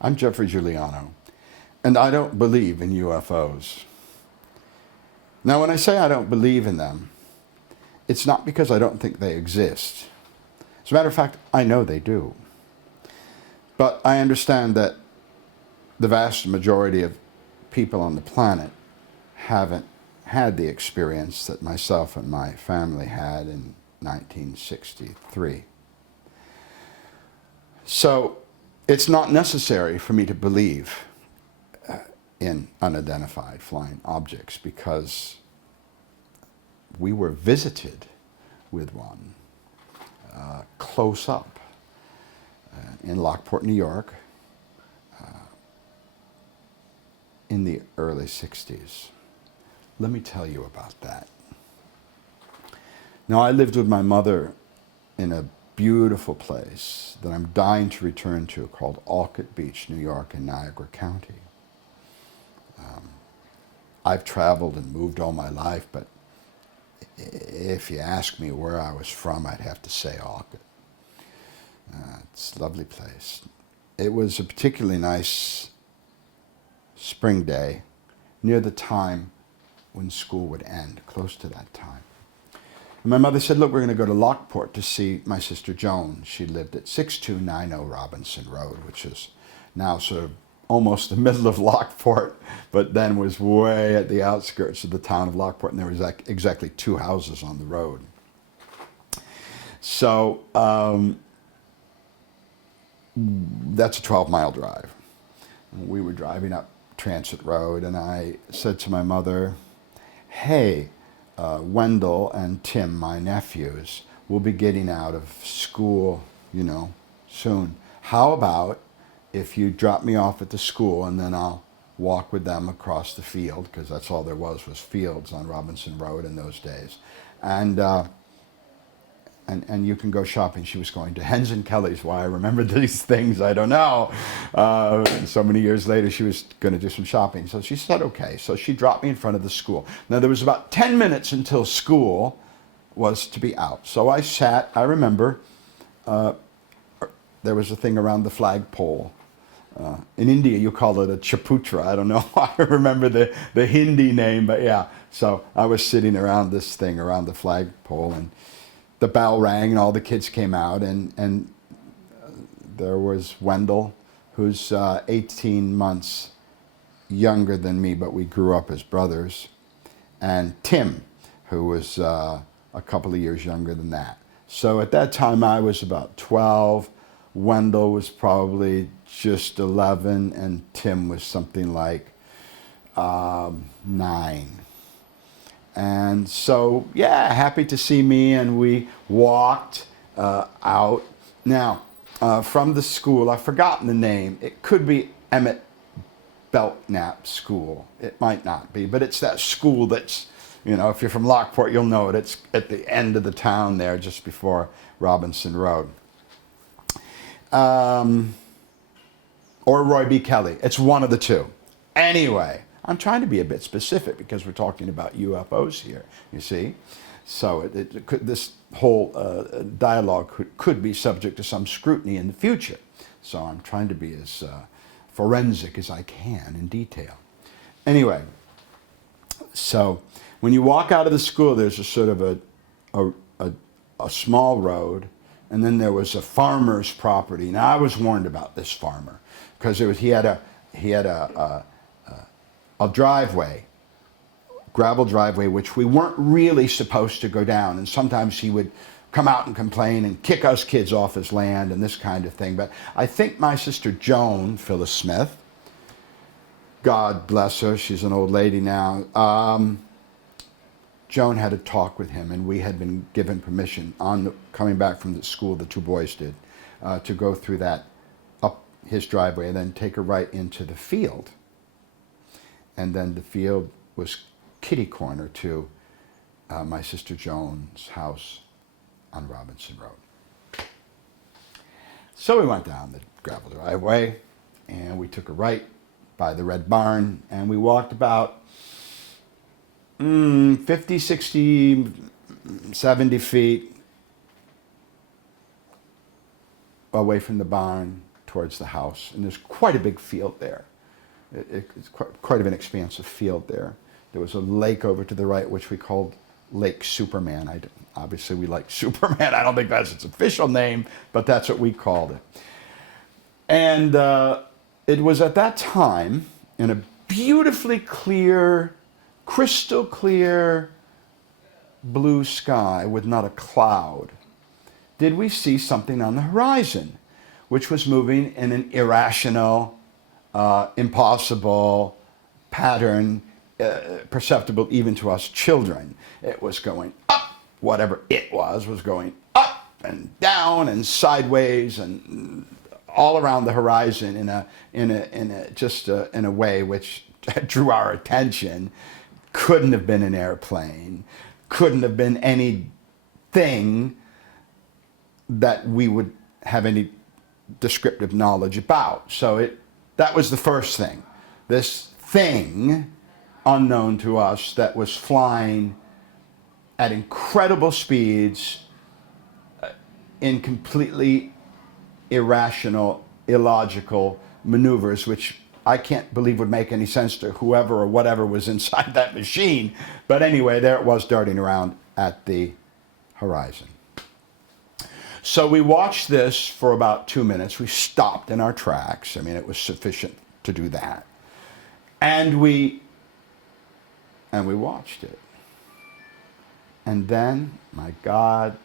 I'm Geoffrey Giuliano, and I don't believe in UFOs. Now, when I say I don't believe in them, it's not because I don't think they exist. As a matter of fact, I know they do. But I understand that the vast majority of people on the planet haven't had the experience that myself and my family had in 1963. So it's not necessary for me to believe in unidentified flying objects because we were visited with one close up in Lockport, New York in the early 60s. Let me tell you about that. Now, I lived with my mother in a beautiful place that I'm dying to return to called Alcott Beach, New York in Niagara County. I've traveled and moved all my life, but if you ask me where I was from, I'd have to say Alcott. It's a lovely place. It was a particularly nice spring day near the time when school would end, close to that time. And my mother said, look, we're going to go to Lockport to see my sister Joan. She lived at 6290 Robinson Road, which is now sort of almost the middle of Lockport, but then was way at the outskirts of the town of Lockport, and there was like exactly 2 houses on the road. So that's a 12-mile drive. We were driving up Transit Road, and I said to my mother, hey, Wendell and Tim, my nephews, will be getting out of school, soon. How about if you drop me off at the school and then I'll walk with them across the field, because that's all there was fields on Robinson Road in those days. And you can go shopping. She was going to Hens and Kelly's. Why I remember these things, I don't know. So many years later, she was going to do some shopping. So she said, okay. So she dropped me in front of the school. Now, there was about 10 minutes until school was to be out. So I sat, I remember, there was a thing around the flagpole. In India, you call it a chaputra. I don't know. I remember the Hindi name, but yeah. So I was sitting around this thing, around the flagpole, and the bell rang and all the kids came out, and there was Wendell, who's 18 months younger than me, but we grew up as brothers, and Tim, who was a couple of years younger than that. So at that time I was about 12, Wendell was probably just 11, and Tim was something like 9. And so, yeah, happy to see me, and we walked out. Now, from the school, I've forgotten the name. It could be Emmett Belknap School. It might not be, but it's that school that's, if you're from Lockport, you'll know it. It's at the end of the town there, just before Robinson Road. Or Roy B. Kelly. It's one of the two. Anyway, I'm trying to be a bit specific because we're talking about UFOs here, you see. So this whole dialogue could be subject to some scrutiny in the future. So I'm trying to be as forensic as I can in detail. Anyway, so when you walk out of the school, there's a sort of a small road, and then there was a farmer's property. Now, I was warned about this farmer because he had a driveway, gravel driveway, which we weren't really supposed to go down. And sometimes he would come out and complain and kick us kids off his land and this kind of thing. But I think my sister Joan, Phyllis Smith, God bless her, she's an old lady now, Joan had a talk with him, and we had been given permission coming back from the school, the 2 boys did, to go through that, up his driveway, and then take a right into the field. And then the field was kitty corner to my sister Joan's house on Robinson Road. So we went down the gravel driveway, and we took a right by the Red Barn, and we walked about 50, 60, 70 feet away from the barn towards the house, and there's quite a big field there. It's quite of an expansive field there. There was a lake over to the right, which we called Lake Superman. Obviously, we like Superman. I don't think that's its official name, but that's what we called it. And it was at that time, in a beautifully clear, crystal clear blue sky with not a cloud, did we see something on the horizon, which was moving in an irrational, impossible pattern, perceptible even to us children. It was going up, whatever it was going up and down and sideways and all around the horizon in a way which drew our attention. Couldn't have been an airplane, couldn't have been anything that we would have any descriptive knowledge about. So that was the first thing. This thing, unknown to us, that was flying at incredible speeds in completely irrational, illogical maneuvers, which I can't believe would make any sense to whoever or whatever was inside that machine. But anyway, there it was darting around at the horizon. So we watched this for about 2 minutes. We stopped in our tracks. I mean, it was sufficient to do that. And we watched it. And then, my God,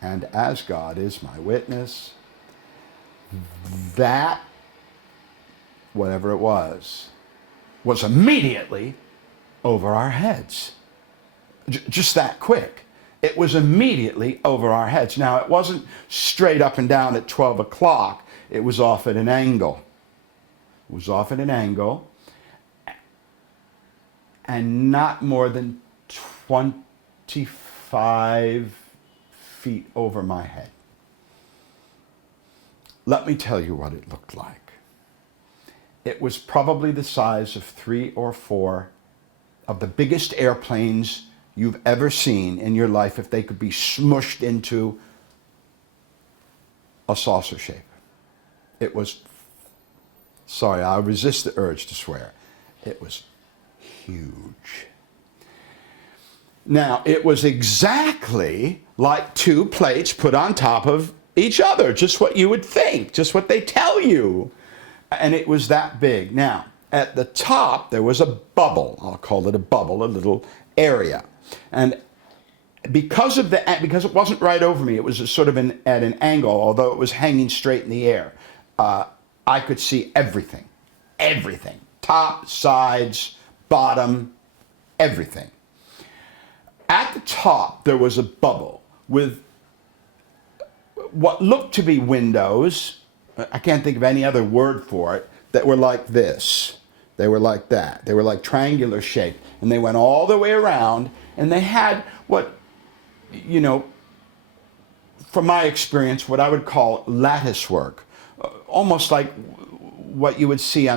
and as God is my witness, that, whatever it was immediately over our heads. Just that quick. It was immediately over our heads. Now, it wasn't straight up and down at 12 o'clock. It was off at an angle. It was off at an angle. And not more than 25 feet over my head. Let me tell you what it looked like. It was probably the size of 3 or 4 of the biggest airplanes you've ever seen in your life if they could be smushed into a saucer shape. It was, sorry, I resist the urge to swear. It was huge. Now, it was exactly like 2 plates put on top of each other, just what you would think, just what they tell you. And it was that big. Now, at the top, there was a bubble. I'll call it a bubble, a little area. And because it wasn't right over me, it was sort of at an angle, although it was hanging straight in the air, I could see everything. Everything. Top, sides, bottom, everything. At the top, there was a bubble with what looked to be windows. I can't think of any other word for it, that were like this. They were like that. They were like triangular shape. And they went all the way around, and they had what, from my experience, what I would call lattice work. Almost like what you would see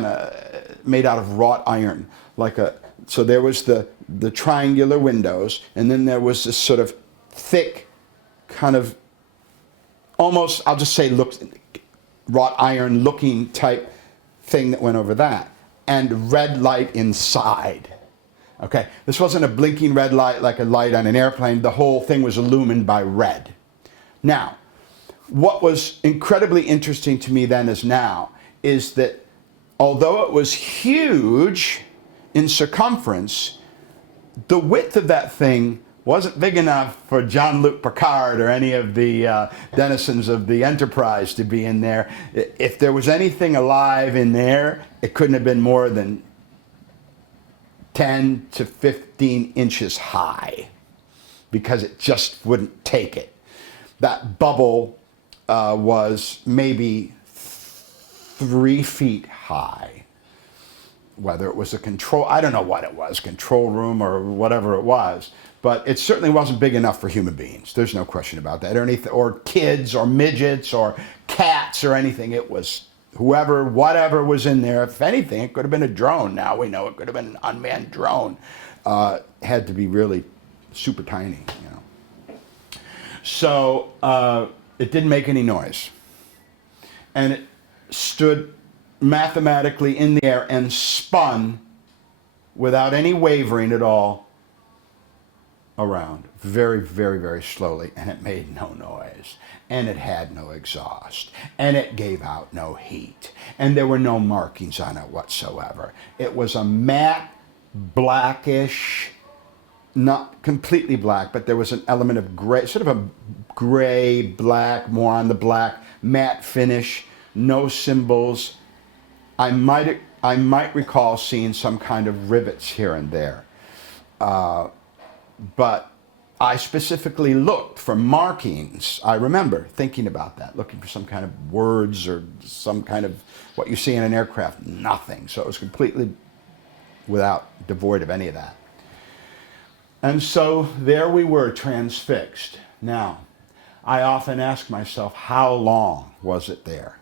made out of wrought iron. So there was the triangular windows, and then there was this sort of thick, kind of, almost, I'll just say, wrought iron looking type thing that went over that, and red light inside. Okay, this wasn't a blinking red light like a light on an airplane. The whole thing was illumined by red. Now, what was incredibly interesting to me then as now is that although it was huge in circumference, the width of that thing wasn't big enough for Jean-Luc Picard or any of the denizens of the Enterprise to be in there. If there was anything alive in there, it couldn't have been more than 10 to 15 inches high, because it just wouldn't take it. That bubble was maybe 3 feet high. Whether it was I don't know what it was, control room or whatever it was, but it certainly wasn't big enough for human beings. There's no question about that. Or kids or midgets or cats or anything. It was whatever was in there. If anything, it could have been a drone. Now we know it could have been an unmanned drone. Had to be really super tiny, So it didn't make any noise. And stood mathematically in the air and spun without any wavering at all around, very, very, very slowly, and it made no noise, and it had no exhaust, and it gave out no heat, and there were no markings on it whatsoever. It was a matte, blackish, not completely black, but there was an element of gray, sort of a gray, black, more on the black, matte finish, no symbols. I might recall seeing some kind of rivets here and there. But I specifically looked for markings. I remember thinking about that, looking for some kind of words or some kind of what you see in an aircraft. Nothing. So it was completely devoid of any of that. And so there we were, transfixed. Now, I often ask myself, how long was it there?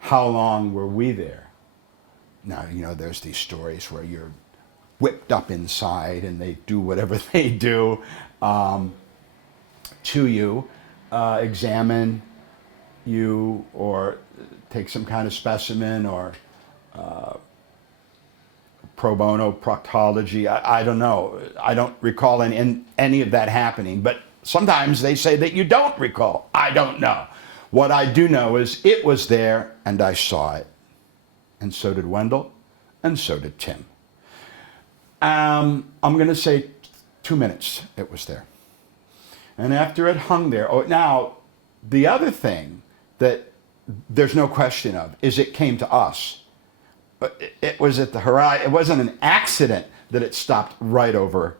How long were we there? Now, you know, there's these stories where you're whipped up inside and they do whatever they do to you, examine you or take some kind of specimen or pro bono proctology. I don't know. I don't recall any of that happening, but sometimes they say that you don't recall. I don't know. What I do know is it was there and I saw it. And so did Wendell, and so did Tim. I'm going to say 2 minutes it was there. And after it hung there, now the other thing that there's no question of is it came to us. But it was at the horizon. It wasn't an accident that it stopped right over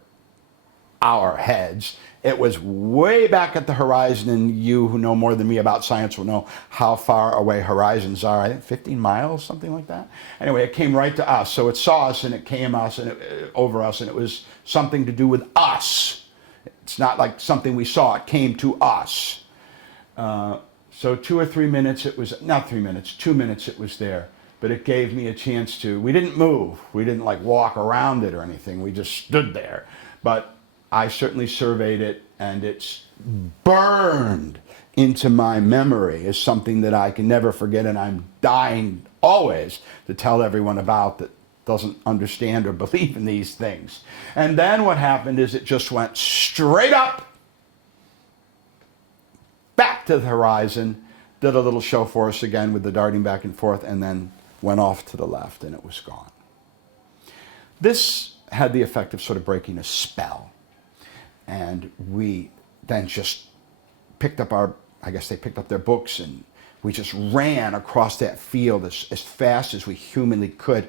our heads. It was way back at the horizon, and you who know more than me about science will know how far away horizons are. I think 15 miles, something like that. Anyway, it came right to us. So it saw us, and it came us, and over us, and it was something to do with us. It's not like something we saw. It came to us. So 2 or 3 minutes, it was, not 3 minutes, 2 minutes it was there. But it gave me a chance to, we didn't move. We didn't like walk around it or anything. We just stood there. But I certainly surveyed it, and it's burned into my memory as something that I can never forget, and I'm dying always to tell everyone about that doesn't understand or believe in these things. And then what happened is it just went straight up, back to the horizon, did a little show for us again with the darting back and forth, and then went off to the left, and it was gone. This had the effect of sort of breaking a spell. And we then just picked up I guess they picked up their books, and we just ran across that field as fast as we humanly could.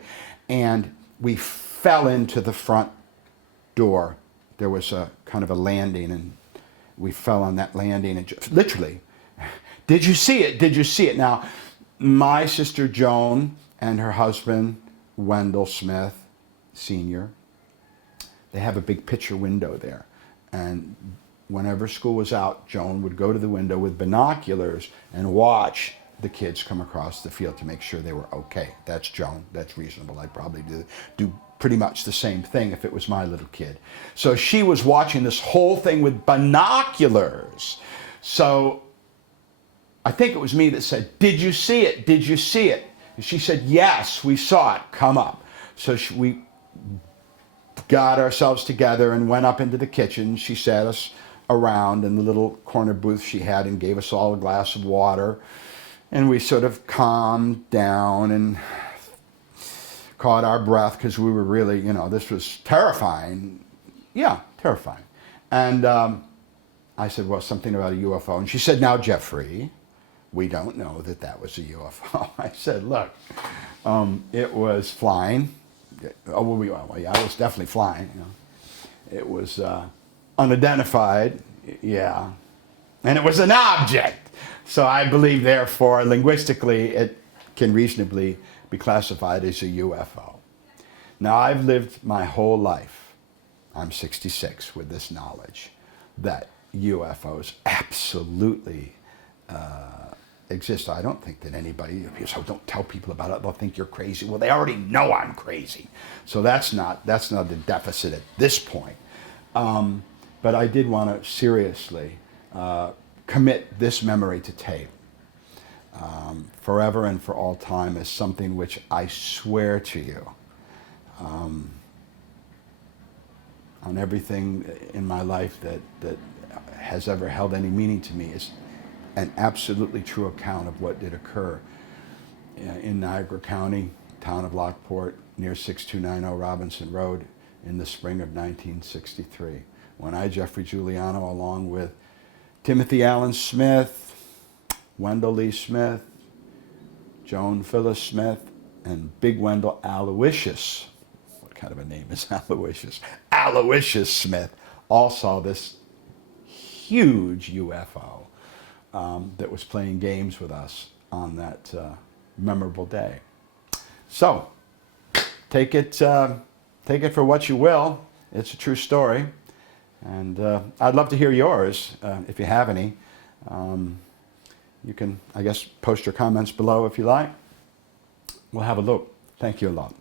And we fell into the front door. There was a kind of a landing, and we fell on that landing, and just, literally, did you see it? Did you see it? Now, my sister Joan and her husband, Wendell Smith, Sr., they have a big picture window there. And whenever school was out, Joan would go to the window with binoculars and watch the kids come across the field to make sure they were okay. That's Joan. That's reasonable. I'd probably do pretty much the same thing if it was my little kid. So she was watching this whole thing with binoculars. So I think it was me that said, "Did you see it? Did you see it?" And she said, "Yes, we saw it. Come up." So we got ourselves together and went up into the kitchen. She sat us around in the little corner booth she had and gave us all a glass of water. And we sort of calmed down and caught our breath because we were really, this was terrifying. Yeah, terrifying. And I said, well, something about a UFO. And she said, "Now, Geoffrey, we don't know that was a UFO. I said, look, it was flying. Oh, well, yeah, I was definitely flying. It was unidentified, yeah. And it was an object. So I believe, therefore, linguistically, it can reasonably be classified as a UFO. Now, I've lived my whole life, I'm 66, with this knowledge that UFOs absolutely exist. I don't think that anybody, so don't tell people about it, they'll think you're crazy. Well, they already know I'm crazy. So that's not the deficit at this point. But I did want to seriously commit this memory to tape. forever and for all time is something which I swear to you, on everything in my life that has ever held any meaning to me, is an absolutely true account of what did occur in Niagara County, Town of Lockport, near 6290 Robinson Road in the spring of 1963, when I, Geoffrey Giuliano, along with Timothy Allen Smith, Wendell Lee Smith, Joan Phyllis Smith, and Big Wendell Aloysius, what kind of a name is Aloysius? Aloysius Smith, all saw this huge UFO that was playing games with us on that memorable day. So, take it for what you will. It's a true story, and I'd love to hear yours if you have any. You can, I guess, post your comments below if you like. We'll have a look. Thank you a lot.